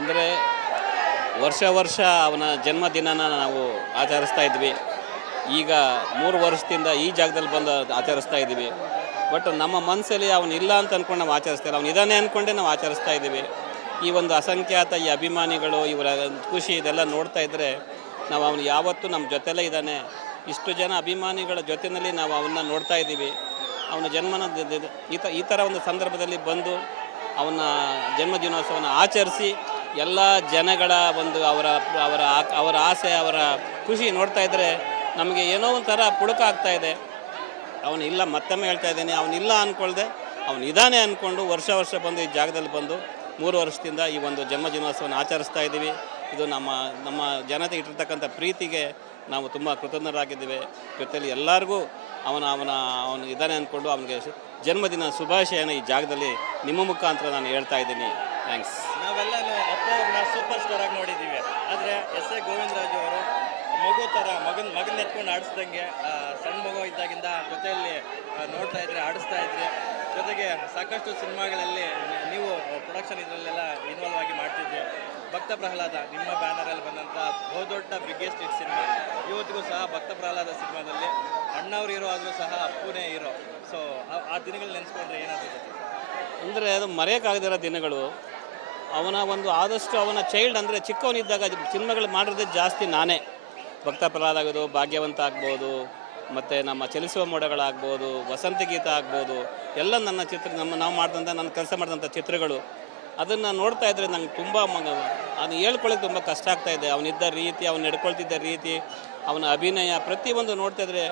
ಅಂದರೆ ವರ್ಷ ವರ್ಷ ಅವನ ಜನ್ಮದಿನನ ನಾವು ಆಚರಿಸ್ತಾ ಇದ್ವಿ. ಈಗ 3 ವರ್ಷದಿಂದ ಈ ಜಾಗದಲ್ಲಿ ಬಂದು ಆಚರಿಸ್ತಾ ಇದ್ದೀವಿ. ಬಟ್ ನಮ್ಮ ಮನಸ್ಸಲ್ಲಿ ಅವನಿಲ್ಲ ಅಂತ ಅಂದ್ಕೊಂಡು ನಾವು ಆಚರಿಸ್ತಾ ಇಲ್ಲ, ಅವನಿದ್ದಾನೆ ಅಂದ್ಕೊಂಡೇ ನಾವು ಆಚರಿಸ್ತಾ ಇದ್ದೀವಿ. ಈ ಒಂದು ಅಸಂಖ್ಯಾತ ಈ ಅಭಿಮಾನಿಗಳು ಇವರ ಖುಷಿ ಇದೆಲ್ಲ ನೋಡ್ತಾ ಇದ್ದರೆ ನಾವು ಅವನು ಯಾವತ್ತೂ ನಮ್ಮ ಜೊತೆಲೇ ಇದ್ದಾನೆ, ಇಷ್ಟು ಜನ ಅಭಿಮಾನಿಗಳ ಜೊತೆಯಲ್ಲಿ ನಾವು ಅವನ್ನ ನೋಡ್ತಾ ಇದ್ದೀವಿ. ಅವನ ಜನ್ಮನ ಈ ಥರ ಒಂದು ಸಂದರ್ಭದಲ್ಲಿ ಬಂದು ಅವನ ಜನ್ಮದಿನೋತ್ಸವನ ಆಚರಿಸಿ ಎಲ್ಲ ಜನಗಳ ಒಂದು ಅವರ ಅವರ ಅವರ ಆಸೆ, ಅವರ ಖುಷಿ ನೋಡ್ತಾ ಇದ್ದರೆ ನಮಗೆ ಏನೋ ಒಂಥರ ಪುಳಕ ಆಗ್ತಾ ಇದೆ. ಅವನಿಲ್ಲ, ಮತ್ತೊಮ್ಮೆ ಹೇಳ್ತಾ ಇದ್ದೀನಿ, ಅವನಿಲ್ಲ ಅಂದ್ಕೊಳ್ದೆ ಅವನಿದ್ದಾನೆ ಅಂದ್ಕೊಂಡು ವರ್ಷ ವರ್ಷ ಬಂದು ಈ ಜಾಗದಲ್ಲಿ ಬಂದು 3 ವರ್ಷದಿಂದ ಈ ಒಂದು ಜನ್ಮದಿನೋತ್ಸವನ ಆಚರಿಸ್ತಾ ಇದ್ದೀವಿ. ಇದು ನಮ್ಮ ಜನತೆ ಇಟ್ಟಿರ್ತಕ್ಕಂಥ ಪ್ರೀತಿಗೆ ನಾವು ತುಂಬ ಕೃತಜ್ಞರಾಗಿದ್ದೇವೆ. ಜೊತೆಯಲ್ಲಿ ಎಲ್ಲರಿಗೂ ಅವನು ಇದ್ದಾನೆ ಅಂದ್ಕೊಂಡು ಅವನಿಗೆ ಜನ್ಮದಿನ ಶುಭಾಶಯನ ಈ ಜಾಗದಲ್ಲಿ ನಿಮ್ಮ ಮುಖಾಂತರ ನಾನು ಹೇಳ್ತಾ ಇದ್ದೀನಿ. ಥ್ಯಾಂಕ್ಸ್. ನಾವೆಲ್ಲ ಅಪ್ಪ ಅವ್ರನ್ನ ಸೂಪರ್ ಸ್ಟಾರ್ ಆಗಿ ನೋಡಿದ್ದೀವಿ, ಆದರೆ ಎಸ್ ಎ ಗೋವಿಂದರಾಜು ಅವರು ಮಗು ಥರ ಮಗನ ಎತ್ಕೊಂಡು ಆಡಿಸ್ದಂಗೆ ಸಣ್ಣ ಮಗು ಇದ್ದಾಗಿಂದ ಜೊತೆಯಲ್ಲಿ ನೋಡ್ತಾ ಇದ್ರೆ, ಆಡಿಸ್ತಾ ಇದ್ರೆ. ಜೊತೆಗೆ ಸಾಕಷ್ಟು ಸಿನಿಮಾಗಳಲ್ಲಿ ನೀವು ಪ್ರೊಡಕ್ಷನ್ ಇದರಲ್ಲೆಲ್ಲ ಇನ್ವಾಲ್ವ್ ಆಗಿ ಮಾಡ್ತಿದ್ದೆ. ಭಕ್ತ ಪ್ರಹ್ಲಾದ ನಿಮ್ಮ ಬ್ಯಾನರಲ್ಲಿ ಬಂದಂಥ ಬಹುದೊಡ್ಡ ಬಿಗ್ಗೆಸ್ಟ್ ಹಿಟ್ ಸಿನಿಮಾ. ಇವತ್ತಿಗೂ ಸಹ ಭಕ್ತ ಪ್ರಹ್ಲಾದ ಸಿನಿಮಾದಲ್ಲಿ ಅಣ್ಣವ್ರು ಹೀರೋ ಆದರೂ ಸಹ ಅಪ್ಪುನೇ ಹೀರೋ. ಸೊ ಆ ದಿನಗಳು ನೆನೆಸ್ಕೊಂಡ್ರೆ ಏನಾಗುತ್ತೆ? ಅಂದರೆ ಅದು ಮರೆಯೋಕ್ಕಾಗದಿರೋ ದಿನಗಳು. ಅವನ ಒಂದು ಆದಷ್ಟು ಅವನ ಚೈಲ್ಡ್ ಅಂದರೆ ಚಿಕ್ಕವನಿದ್ದಾಗ ಸಿನಿಮಾಗಳು ಮಾಡಿರೋದೇ ಜಾಸ್ತಿ ನಾನೇ. ಭಕ್ತ ಪ್ರಹ್ಲಾದ ಆಗೋದು, ಭಾಗ್ಯವಂತ ಆಗ್ಬೋದು, ಮತ್ತು ನಮ್ಮ ಚಲಿಸುವ ಮೋಡಗಳಾಗ್ಬೋದು, ವಸಂತ ಗೀತ ಆಗ್ಬೋದು, ಎಲ್ಲ ನನ್ನ ನಾವು ಮಾಡಿದಂಥ ನನ್ನ ಕೆಲಸ ಮಾಡಿದಂಥ ಚಿತ್ರಗಳು. ಅದನ್ನು ನೋಡ್ತಾ ಇದ್ದರೆ ನಂಗೆ ತುಂಬ ಅದು ಹೇಳ್ಕೊಳ್ಳೋಕೆ ತುಂಬ ಕಷ್ಟ ಆಗ್ತಾಯಿದೆ. ಅವನಿದ್ದ ರೀತಿ, ಅವನು ನಡ್ಕೊಳ್ತಿದ್ದ ರೀತಿ, ಅವನ ಅಭಿನಯ ಪ್ರತಿಯೊಂದು ನೋಡ್ತಾ ಇದ್ದರೆ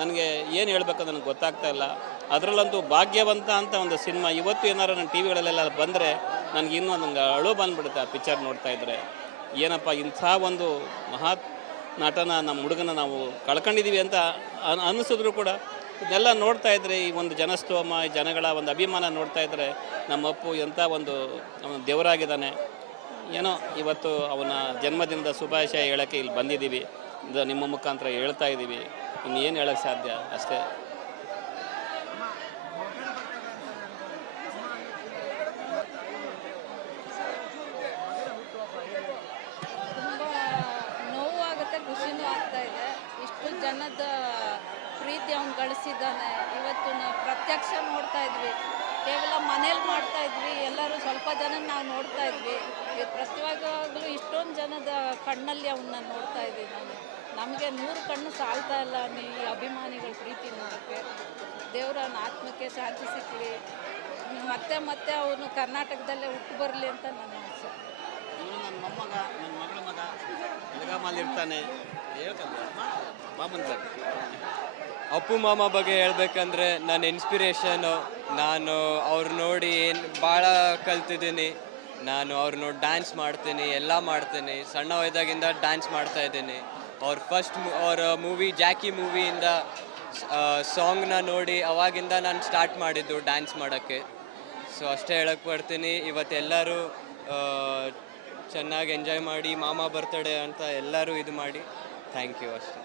ನನಗೆ ಏನು ಹೇಳ್ಬೇಕಂತ ನನಗೆ ಗೊತ್ತಾಗ್ತಾ ಇಲ್ಲ. ಅದರಲ್ಲಂತೂ ಭಾಗ್ಯವಂತ ಅಂತ ಒಂದು ಸಿನಿಮಾ ಇವತ್ತು ಏನಾರು ನನ್ನ ಟಿ ವಿಗಳಲ್ಲೆಲ್ಲ ಬಂದರೆ ನನಗೆ ಇನ್ನೂ ನಂಗೆ ಅಳು ಬಂದುಬಿಡುತ್ತೆ ಆ ಪಿಕ್ಚರ್ ನೋಡ್ತಾ ಇದ್ದರೆ. ಏನಪ್ಪ ಇಂಥ ಒಂದು ಮಹತ್ ನಟನ, ನಮ್ಮ ಹುಡುಗನ ನಾವು ಕಳ್ಕೊಂಡಿದ್ದೀವಿ ಅಂತ ಅನ್ನಿಸಿದ್ರು ಕೂಡ ಇದನ್ನೆಲ್ಲ ನೋಡ್ತಾ ಇದ್ದರೆ, ಈ ಒಂದು ಜನಸ್ತೋಮ, ಈ ಜನಗಳ ಒಂದು ಅಭಿಮಾನ ನೋಡ್ತಾ ಇದ್ದರೆ ನಮ್ಮ ಅಪ್ಪು ಎಂಥ ಒಂದು ಅವನ ದೇವರಾಗಿದ್ದಾನೆ. ಏನೋ ಇವತ್ತು ಅವನ ಜನ್ಮದಿನದ ಶುಭಾಶಯ ಹೇಳೋಕ್ಕೆ ಇಲ್ಲಿ ಬಂದಿದ್ದೀವಿ. ಇದು ನಿಮ್ಮ ಮುಖಾಂತರ ಹೇಳ್ತಾ ಇದ್ದೀವಿ. ಇನ್ನೇನು ಹೇಳೋಕ್ಕೆ ಸಾಧ್ಯ, ಅಷ್ಟೇ. ಖುಷಿನೂ ಆಗ್ತಾ ಇದೆ. ಇಷ್ಟು ಜನದ ಪ್ರೀತಿ ಅವನು ಗಳಿಸಿದ್ದಾನೆ. ಇವತ್ತು ನಾವು ಪ್ರತ್ಯಕ್ಷ ನೋಡ್ತಾ ಇದ್ವಿ, ಕೇವಲ ಮನೇಲಿ ಮಾಡ್ತಾ ಇದ್ವಿ, ಎಲ್ಲರೂ ಸ್ವಲ್ಪ ಜನ ನಾವು ನೋಡ್ತಾ ಇದ್ವಿ. ಪ್ರತಿವಾಗಲೂ ಇಷ್ಟೊಂದು ಜನದ ಕಣ್ಣಲ್ಲಿ ಅವನ್ನ ನೋಡ್ತಾ ಇದ್ದೀವಿ. ನಮಗೆ 100 ಕಣ್ಣು ಸಾಲ್ತಾ ಇಲ್ಲ ಈ ಅಭಿಮಾನಿಗಳ ಪ್ರೀತಿ ನೋಡೋಕ್ಕೆ. ದೇವರ ಆತ್ಮಕ್ಕೆ ಶಾಂತಿ ಸಿಕ್ಕಲಿ, ಮತ್ತೆ ಮತ್ತೆ ಅವನು ಕರ್ನಾಟಕದಲ್ಲೇ ಹುಟ್ಟು ಬರಲಿ ಅಂತ ನನ್ನ ಆಸೆ. ನನ್ನ ಮೊಮ್ಮಗ, ನನ್ನ ಮಗಳ ಮಗ ಬೆಳಗಾಮಲ್ಲಿರ್ತಾನೆ. ಅಪ್ಪು ಮಾಮ ಬಗ್ಗೆ ಹೇಳ್ಬೇಕಂದ್ರೆ ನನ್ನ ಇನ್ಸ್ಪಿರೇಷನು. ನಾನು ಅವ್ರು ನೋಡಿ ಭಾಳ ಕಲ್ತಿದ್ದೀನಿ. ನಾನು ಅವ್ರು ನೋಡಿ ಡ್ಯಾನ್ಸ್ ಮಾಡ್ತೀನಿ, ಎಲ್ಲ ಮಾಡ್ತೀನಿ. ಸಣ್ಣ ವಯದಾಗಿಂದ ಡ್ಯಾನ್ಸ್ ಮಾಡ್ತಾಯಿದ್ದೀನಿ. ಅವ್ರ ಮೂವಿ ಜಾಕಿ ಮೂವಿಯಿಂದ ಸಾಂಗ್ನ ನೋಡಿ ಅವಾಗಿಂದ ನಾನು ಸ್ಟಾರ್ಟ್ ಮಾಡಿದ್ದು ಡ್ಯಾನ್ಸ್ ಮಾಡೋಕ್ಕೆ. ಸೊ ಅಷ್ಟೇ ಹೇಳಕ್ಕೆ ಬರ್ತೀನಿ. ಇವತ್ತೆಲ್ಲರೂ ಚೆನ್ನಾಗಿ ಎಂಜಾಯ್ ಮಾಡಿ, ಮಾಮ ಬರ್ತಡೇ ಅಂತ ಎಲ್ಲರೂ ಇದು ಮಾಡಿ. ಥ್ಯಾಂಕ್ ಯು ಅಷ್ಟೇ.